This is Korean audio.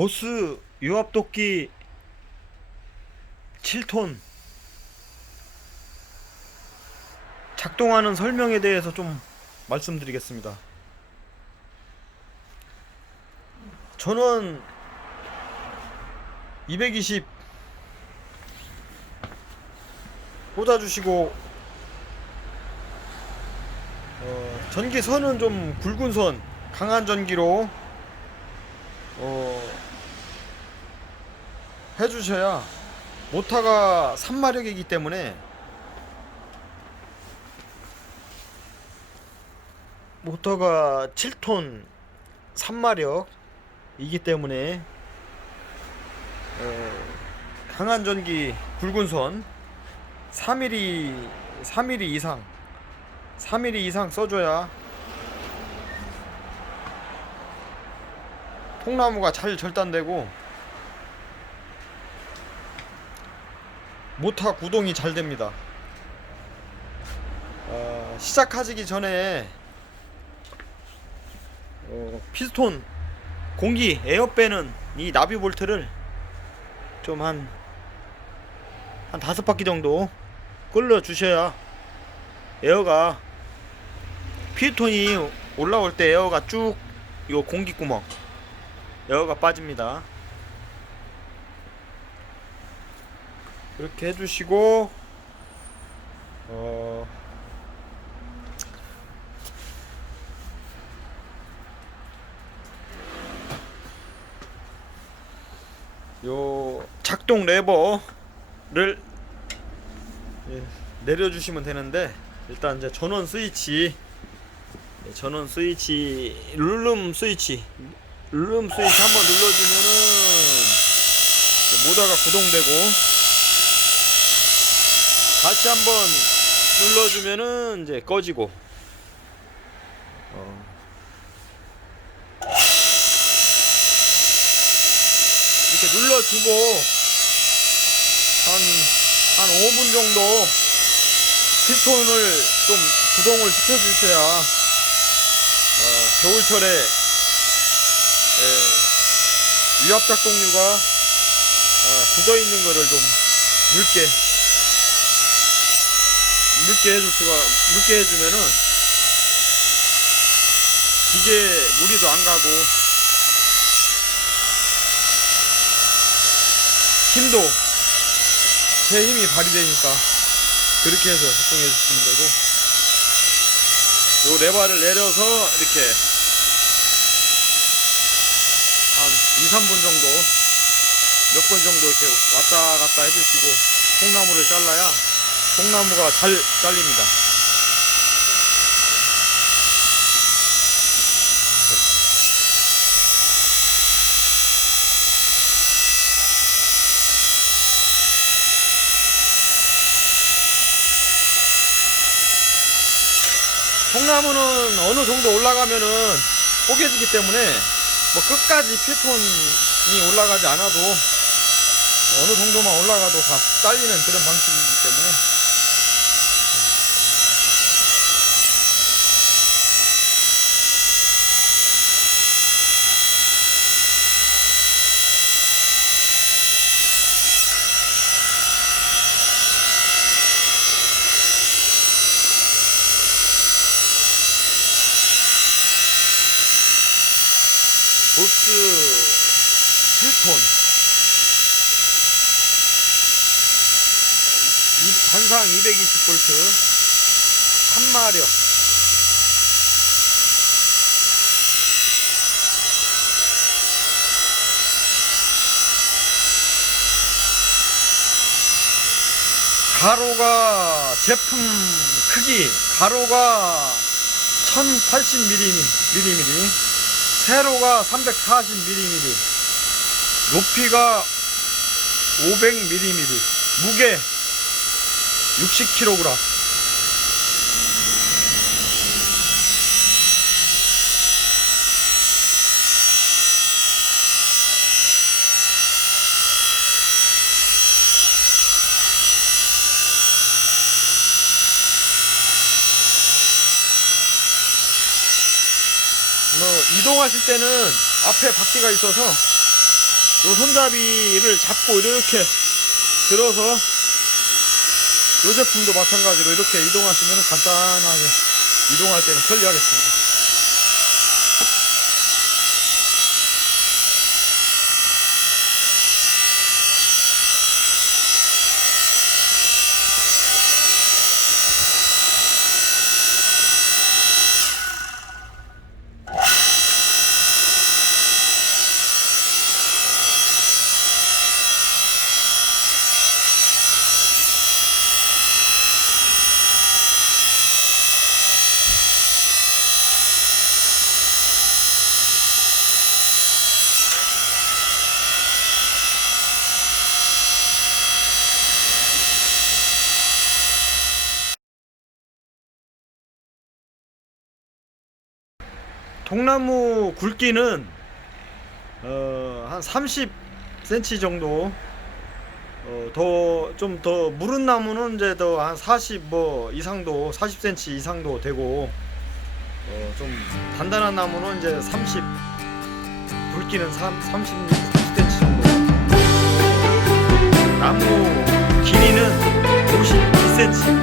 보스 유압도끼 7톤 작동하는 설명에 대해서 좀 말씀드리겠습니다. 전원 220 꽂아주시고, 전기선은 좀 굵은 선, 강한 전기로 해주셔야, 모터가 3마력이기 때문에 모터가 7톤 3마력이기 때문에 강한 전기 굵은 선 3mm 이상 3mm 이상 써줘야 통나무가 잘 절단되고 모터 구동이 잘 됩니다. 시작하시기 전에 피스톤 공기 에어 빼는 이 나비 볼트를 좀 한 5바퀴 정도 끌려 주셔야 에어가, 피스톤이 올라올 때 에어가 쭉 요 공기 구멍 에어가 빠집니다. 이렇게 해주시고, 요 작동 레버를 내려주시면 되는데, 일단 이제 전원 스위치, 룰룸 스위치 한번 눌러주면은 모터가 구동되고, 다시 한번 눌러주면은 이제 꺼지고, 이렇게 눌러주고 한 5분 정도 피스톤을 좀 구동을 시켜주셔야 겨울철에 유압 작동류가 굳어있는 거를 좀 묽게 해주면은 기계에 무리도 안 가고 제 힘이 발휘되니까 그렇게 해서 작동해 주시면 되고, 요 레버를 내려서 이렇게 한 2-3분 정도, 몇 번 정도 이렇게 왔다 갔다 해주시고, 통나무를 잘라야 통나무가 잘 잘립니다. 통나무는 어느 정도 올라가면은 뽀개지기 때문에 뭐 끝까지 피톤이 올라가지 않아도 어느 정도만 올라가도 다 잘리는 그런 방식이기 때문에, 보스 7톤 단상 220V 3마력 가로가, 제품 크기 가로가 1080mm, 세로가 340mm, 높이가 500mm, 무게 60kg. 뭐 이동하실 때는 앞에 바퀴가 있어서 요 손잡이를 잡고 이렇게 들어서 요 제품도 마찬가지로 이렇게 이동하시면 간단하게 이동할 때는 편리하겠습니다. 통나무 굵기는 한 30cm 정도. 좀 더 무른 나무는 이제 더 한 40 이상도 40cm 이상도 되고, 좀 단단한 나무는 이제 30, 굵기는 30cm 정도. 나무 길이는 52cm.